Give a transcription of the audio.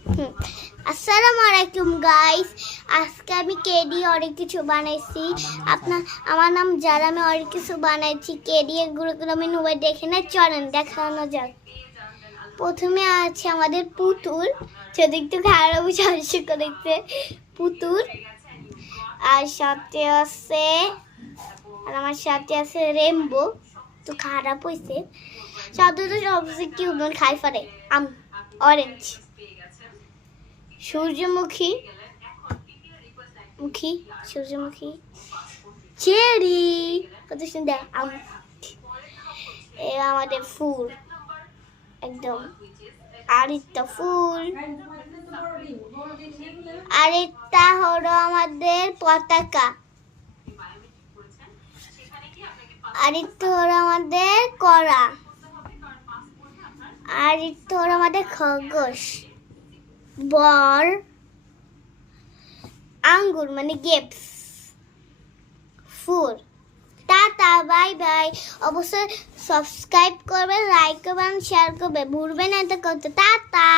আসসালামু আলাইকুম গাইস, আজকে আমি কেডি অনেক কিছু বানাইছি। আমার নাম যারা, আমি অনেক কিছু বানাইছি। কেডি এগুলো আমি নুবে দেখে না, চলেন দেখানো যাক। প্রথমে আছে আমাদের পুতুল, যদি একটু খারাপ সাহায্য দেখতে পুতুল, আর সাথে আছে আমার সাথে আছে রেনবো, তো খারাপ হয়েছে। সাথে তো সবচেয়ে কিউট খাই পারে অরেঞ্জ, সূর্যমুখী সূর্যমুখী, চেরি, কত সুন্দর আমাদের ফুল একদম আরেকটা ফুল, আরেকটা হলো আমাদের পতাকা, আরেকটা হলো আমাদের কড়া, আরেকটা হলো আমাদের খরগোশ, বল, আঙ্গুর মানে গ্রেপস, ফুল। Tata, bye bye. অবশ্যই সাবস্ক্রাইব করবে, লাইক করবেন, শেয়ার করবে, ভুলবেন না এটা করতে। টাটা।